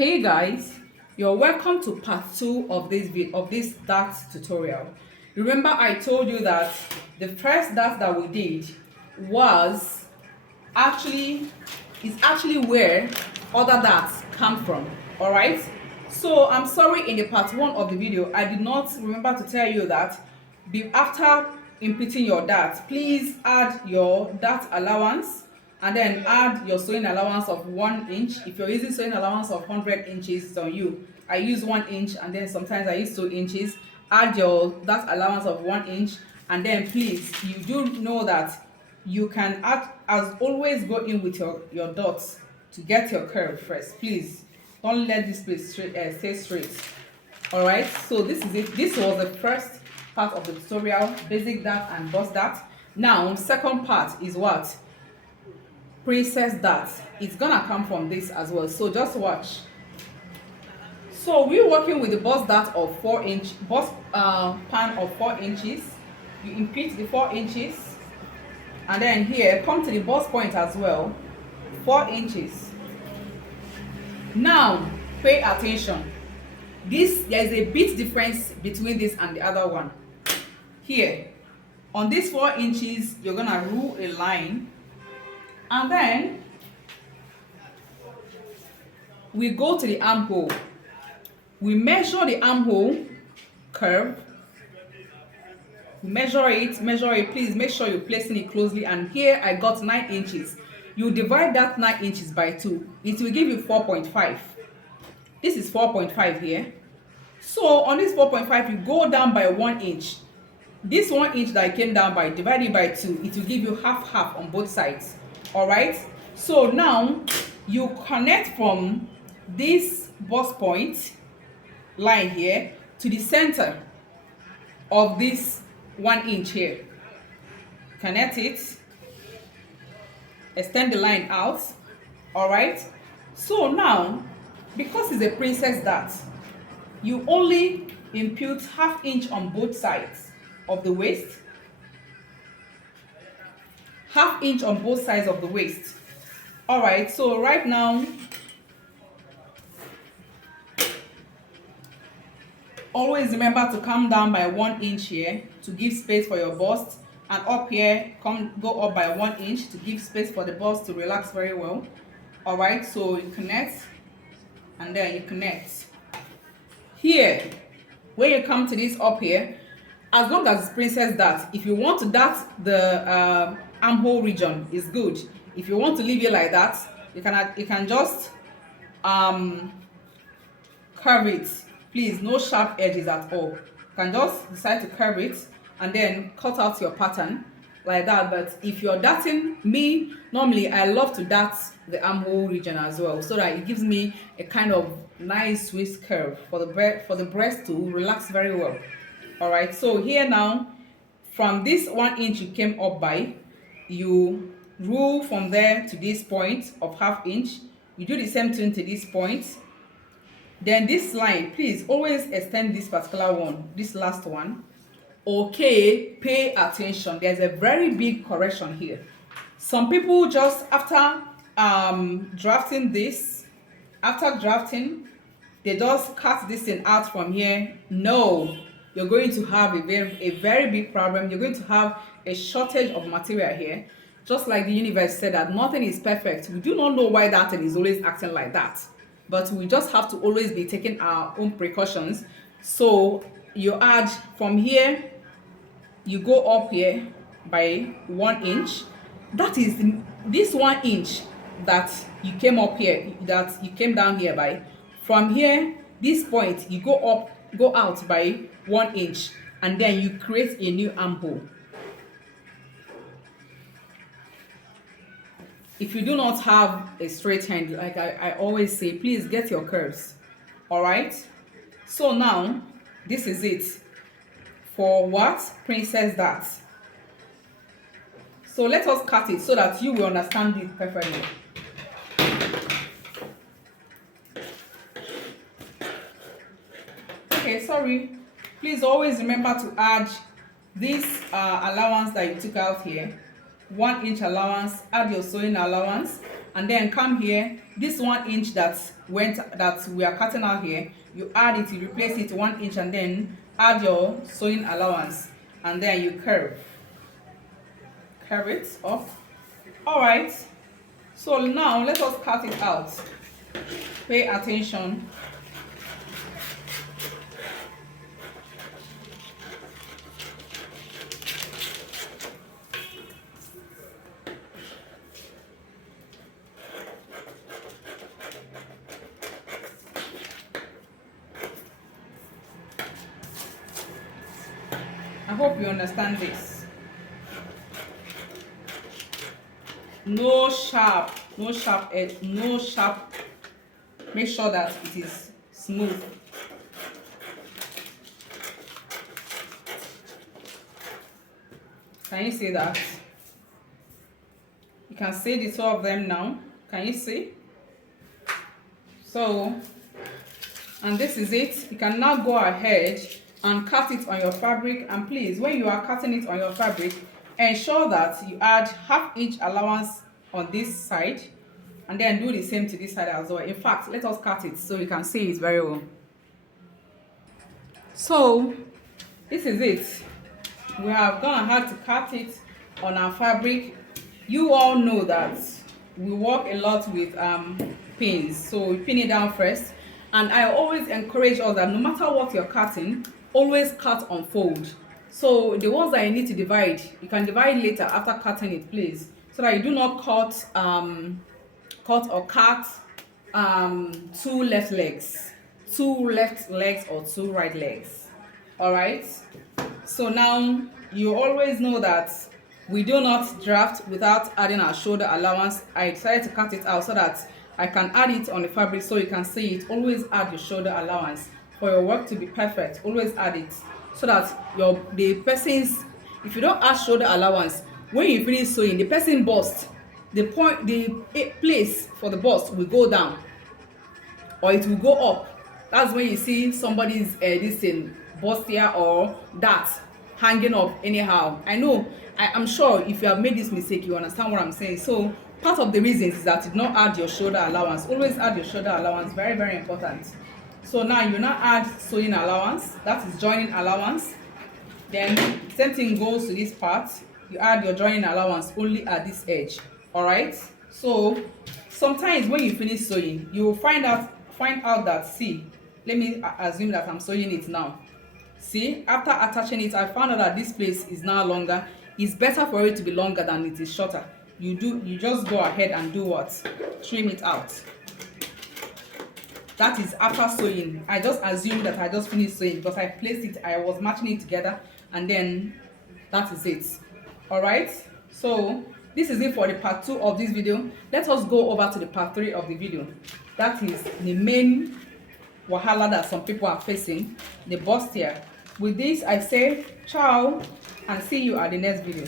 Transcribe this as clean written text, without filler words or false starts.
Hey guys, you're welcome to part 2 of this dart tutorial. Remember I told you that the first dart that we did was actually is actually where other darts come from. All right? So I'm sorry, in the part 1 of the video I did not remember to tell you that after inputting your dart, please add your dart allowance and then add your sewing allowance of 1 inch. If you're using sewing allowance of 100 inches, it's on you. I use 1 inch and then sometimes I use 2 inches. Add your dart allowance of 1 inch, and then please, you do know that you can add, as always, go in with your dots to get your curve first. Please don't let this place stay straight. All right, so this is it. This was the first part of the tutorial, basic dart and bust dart. Now second part is what? Princess dart. It's gonna come from this as well, so just watch. So we're working with the bust dart of 4-inch bust pan of 4 inches. You impute the 4 inches, and then here come to the bust point as well, 4 inches. Now pay attention. There's a bit difference between this and the other one. Here on this 4 inches, you're gonna rule a line, and then we go to the armhole. We measure the armhole curve. Measure it. Please make sure you're placing it closely. And here I got 9 inches. You divide that 9 inches by 2. It will give you 4.5. This is 4.5 here. So on this 4.5, you go down by 1 inch. This 1 inch that I came down by, divide it by 2. It will give you half on both sides. All right. So now you connect from this bust point line here to the center of this 1 inch here. Connect it, extend the line out. All right, so now because it's a princess dart, you only impute ½ inch on both sides of the waist, ½ inch on both sides of the waist. All right, so right now always remember to come down by 1 inch here to give space for your bust, and up here go up by 1 inch to give space for the bust to relax very well. All right, so you connect and then you connect here. When you come to this up here, as long as it's princess dart, if you want to dart the armhole region, is good. If you want to leave it like that, you can just curve it. Please, no sharp edges at all. You can just decide to curve it and then cut out your pattern like that. But if you're darting, normally I love to dart the armhole region as well, so that it gives me a kind of nice twist curve for the breast to relax very well. All right, so here now, from this 1 inch you came up by, you rule from there to this point of ½ inch. You do the same thing to this point. Then this line, please always extend this particular one, this last one. Okay, pay attention. There's a very big correction here. Some people just after drafting, they just cut this thing out from here. No, you're going to have a very big problem. You're going to have a shortage of material here. Just like the universe said that nothing is perfect. We do not know why that thing is always acting like that, but we just have to always be taking our own precautions. So you add from here, you go up here by 1 inch. That is this 1 inch that you came up here, that you came down here by. From here, this point, you go out by 1 inch, and then you create a new armhole. If you do not have a straight hand, like I always say, please get your curves. All right, so now this is it for what? Princess dart. So let us cut it so that you will understand it perfectly. Okay, sorry, please always remember to add this allowance that you took out here, 1 inch allowance. Add your sewing allowance, and then come here, this 1 inch that we are cutting out here, you add it, you replace it 1 inch, and then add your sewing allowance, and then you curve it off. All right, so now let us cut it out. Pay attention. I hope you understand this. No sharp edge, no sharp. Make sure that it is smooth. Can you see that? You can see the two of them now. Can you see? So, and this is it. You can now go ahead and cut it on your fabric. And please, when you are cutting it on your fabric, ensure that you add 1/2 inch allowance on this side, and then do the same to this side as well. In fact, let us cut it so you can see it very well. So this is it. We have gone ahead to cut it on our fabric. You all know that we work a lot with pins, so we pin it down first. And I always encourage us that no matter what you're cutting, always cut on fold. So the ones that you need to divide, you can divide later after cutting it, please, so that you do not cut two left legs or two right legs. All right, so now you always know that we do not draft without adding our shoulder allowance. I decided to cut it out so that I can add it on the fabric so you can see it. Always add your shoulder allowance for your work to be perfect. Always add it so that if you don't add shoulder allowance, when you finish sewing, the person bust, the place for the bust will go down or it will go up. That's when you see somebody's bustier or that hanging up anyhow. I'm sure if you have made this mistake, you understand what I'm saying. So part of the reasons is that you do not add your shoulder allowance. Always add your shoulder allowance. Very, very important. So now you now add sewing allowance, that is joining allowance. Then same thing goes to this part. You add your joining allowance only at this edge. All right, so sometimes when you finish sewing, you will find out that, see, let me assume that I'm sewing it now. See, after attaching it, I found out that this place is now longer. It's better for it to be longer than it is shorter. You just go ahead and do what? Trim it out. That is after sewing. I just assumed that I just finished sewing because I placed it, I was matching it together, and then that is it. All right, so this is it for the part 2 of this video. Let us go over to the part 3 of the video. That is the main wahala that some people are facing, the bustier. With this, I say ciao and see you at the next video.